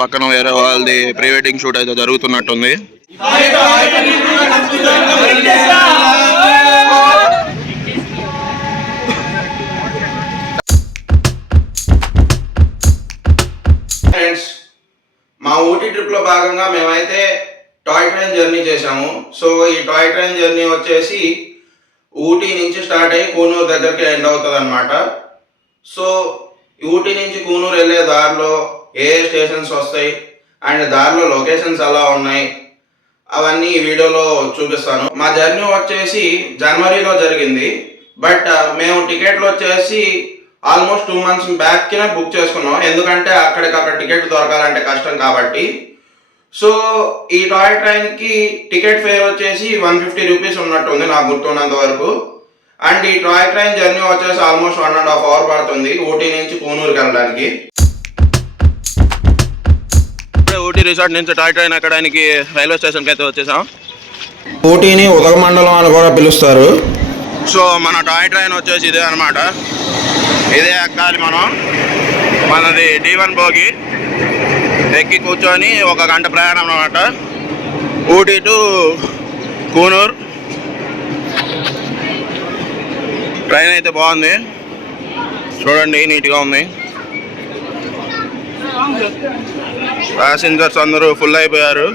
పక్కన వేరే వాళ్ళది ప్రీ వెడ్డింగ్ షూట్ అయితే జరుగుతున్నట్టుంది. ఫ్రెండ్స్, మా ఊటీ ట్రిప్ లో భాగంగా మేమైతే టాయ్ ట్రైన్ జర్నీ చేసాము. సో ఈ టాయ్ ట్రైన్ జర్నీ వచ్చేసి ఊటీ నుంచి స్టార్ట్ అయ్యి కూనూరు దగ్గరికి ఎండ్ అవుతుంది అనమాట. సో ఊటీ నుంచి కూనూరు వెళ్ళే దారిలో ఏ స్టేషన్స్ వస్తాయి అండ్ దారిలో లొకేషన్స్ ఎలా ఉన్నాయి అవన్నీ ఈ వీడియోలో చూపిస్తాను. మా జర్నీ వచ్చేసి జనవరిలో జరిగింది. బట్ మేము టికెట్లు వచ్చేసి ఆల్మోస్ట్ 2 months బ్యాక్కినే బుక్ చేసుకున్నాం, ఎందుకంటే అక్కడికక్కడ టికెట్ దొరకాలంటే కష్టం కాబట్టి. సో ఈ టాయ్ ట్రైన్కి టికెట్ ఫేర్ వచ్చేసి 150 రూపీస్ ఉన్నట్టుంది నాకు గుర్తున్నంత వరకు. అండ్ ఈ టాయ్ ట్రైన్ జర్నీ వచ్చేసి ఆల్మోస్ట్ 1.5 hours పడుతుంది ఊటీ నుంచి కూనూరుకి వెళ్ళడానికి. ఊటీ రిసార్ట్ నుంచి టాయ్ ట్రైన్ ఎక్కడానికి రైల్వే స్టేషన్కి అయితే వచ్చేసాం. ఊటీని ఉదగమండలం అని కూడా పిలుస్తారు. సో మన టాయ్ ట్రైన్ వచ్చేసి ఇదే అనమాట. ఇదే ఎక్కాలి మనం. మనది D1 బోగి ఎక్కి కూర్చొని 1 గంట ప్రయాణం అనమాట ఊటీ టు కూనూరు. ట్రైన్ అయితే బాగుంది, చూడండి నీట్గా ఉంది. ప్యాసింజర్స్ అందరూ ఫుల్ అయిపోయారు.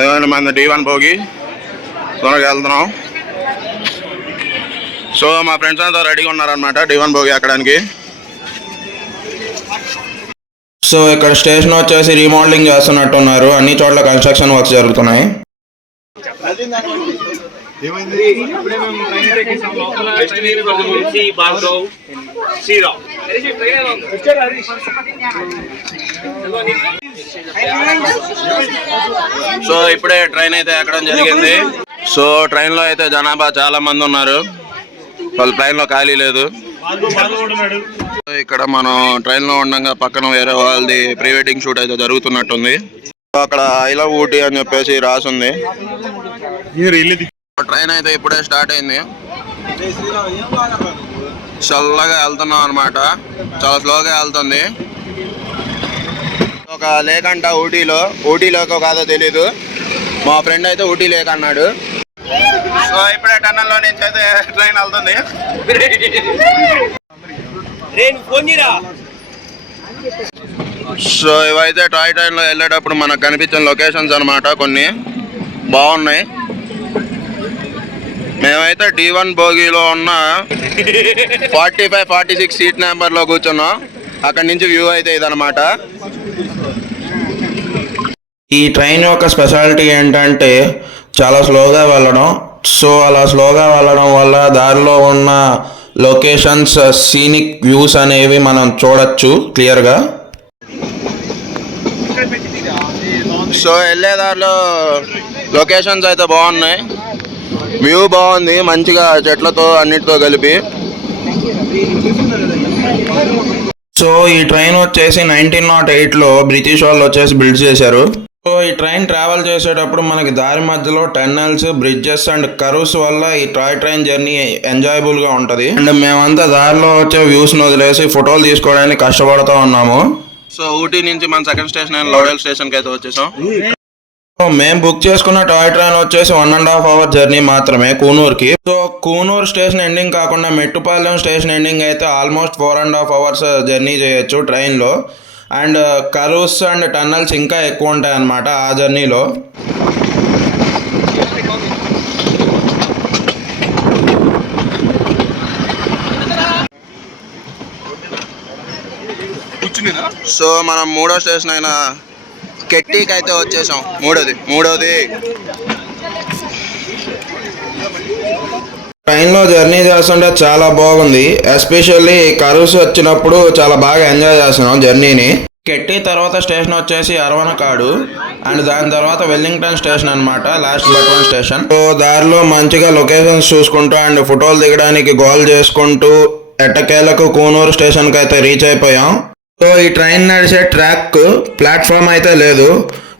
ఏదైనా మన D1 బోగి త్వరగా వెళ్తున్నాం. సో మా ఫ్రెండ్స్ అంతా రెడీగా ఉన్నారనమాట D1 బోగి ఎక్కడానికి. సో ఇక్కడ స్టేషన్ వచ్చేసి రీమోడలింగ్ చేస్తున్నట్టున్నారు, అన్ని చోట్ల కన్స్ట్రక్షన్ వర్క్స్ జరుగుతున్నాయి. సో ఇప్పుడే ట్రైన్ అయితే ఎక్కడం జరిగింది. సో ట్రైన్లో అయితే జనాభా చాలా మంది ఉన్నారు, వాళ్ళు ట్రైన్లో ఖాళీ లేదు. ఇక్కడ మనం ట్రైన్లో ఉండగా పక్కన వేరే వాళ్ళది ప్రీ వెడ్డింగ్ షూట్ అయితే జరుగుతున్నట్టుంది. అక్కడ ఐ లవ్ ఊటీ అని చెప్పేసి రాసుంది. ట్రైన్ అయితే ఇప్పుడే స్టార్ట్ అయింది. చల్లగా వెళ్తున్నాం అనమాట, చాలా స్లోగా వెళ్తుంది. ఒక లేక్ అంట ఊటీలోకి కాదో తెలీదు. మా ఫ్రెండ్ అయితే ఊటీ లేక్ అన్నాడు. సో ఇప్పుడే టన్నెల్లో నుంచి అయితే ట్రైన్ వెళ్తుంది. సో ఇవైతే టాయ్ ట్రైన్లో వెళ్ళేటప్పుడు మనకు కనిపించిన లొకేషన్స్ అనమాట. కొన్ని బాగున్నాయి. మేమైతే D1 బోగీలో ఉన్న 45-46 సీట్ నెంబర్లో కూర్చున్నాం. అక్కడి నుంచి వ్యూ అయితే ఇదనమాట. ఈ ట్రైన్ యొక్క స్పెషాలిటీ ఏంటంటే చాలా స్లోగా వెళ్ళడం. సో అలా స్లోగా వెళ్ళడం వల్ల దారిలో ఉన్న లొకేషన్స్, సీనిక్ వ్యూస్ అనేవి మనం చూడొచ్చు క్లియర్గా. సో వెళ్ళేదారిలో లొకేషన్స్ అయితే బాగున్నాయి, వ్యూ బాగుంది మంచిగా చెట్లతో అన్నిటితో కలిపి. సో ఈ ట్రైన్ వచ్చేసి 1908లో బ్రిటిష్ వాళ్ళు వచ్చేసి బిల్డ్ చేశారు. సో ఈ ట్రైన్ ట్రావెల్ చేసేటప్పుడు మనకి దారి మధ్యలో టన్నెల్స్, బ్రిడ్జెస్ అండ్ కర్వ్స్ వల్ల ఈ టాయ్ ట్రైన్ జర్నీ ఎంజాయబుల్గా ఉంటుంది. అండ్ మేమంతా దారిలో వచ్చే వ్యూస్ని వదిలేసి ఫోటోలు తీసుకోవడానికి కష్టపడుతూ ఉన్నాము. సో ఊటీ నుంచి మన సెకండ్ స్టేషన్ లోయల్ స్టేషన్కి అయితే వచ్చేసాం. మేము బుక్ చేసుకున్న టాయ్ ట్రైన్ వచ్చేసి 1.5 hour జర్నీ మాత్రమే కూనూరుకి. సో కూనూరు స్టేషన్ ఎండింగ్ కాకుండా మెట్టుపాలెం స్టేషన్ ఎండింగ్ అయితే ఆల్మోస్ట్ 4.5 hours జర్నీ చేయొచ్చు ట్రైన్లో. అండ్ కర్వ్స్ అండ్ టన్నల్స్ ఇంకా ఎక్కువ ఉంటాయి అన్నమాట ఆ జర్నీలో. సో మనం 3వ స్టేషన్ అయిన కెట్టీకి అయితే వచ్చేసాం. మూడోది ట్రైన్లో జర్నీ చేస్తుంటే చాలా బాగుంది. ఎస్పెషల్లీ కర్వ్స్ వచ్చినప్పుడు చాలా బాగా ఎంజాయ్ చేస్తున్నాం జర్నీని. కెట్టి తర్వాత స్టేషన్ వచ్చేసి అరవనకాడు అండ్ దాని తర్వాత వెల్లింగ్టన్ స్టేషన్ అనమాట, last but one station. So దారిలో మంచిగా లొకేషన్స్ చూసుకుంటూ అండ్ ఫోటోలు దిగడానికి గోల్ చేసుకుంటూ ఎట్టకేలకు కూనూరు స్టేషన్కి అయితే రీచ్ అయిపోయాం. సో ఈ ట్రైన్ నడిచే ట్రాక్ ప్లాట్ఫామ్ అయితే లేదు.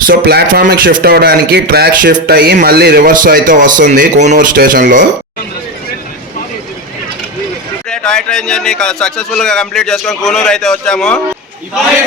సో ప్లాట్ఫామ్కి షిఫ్ట్ అవ్వడానికి ట్రాక్ షిఫ్ట్ అయ్యి మళ్ళీ రివర్స్ అయితే వస్తుంది కూనూరు స్టేషన్లో. టాయ్ ట్రైన్ జర్నీ సక్సెస్ఫుల్గా కంప్లీట్ చేసుకొని కూనూరు అయితే వచ్చాము. ఇప్పుడే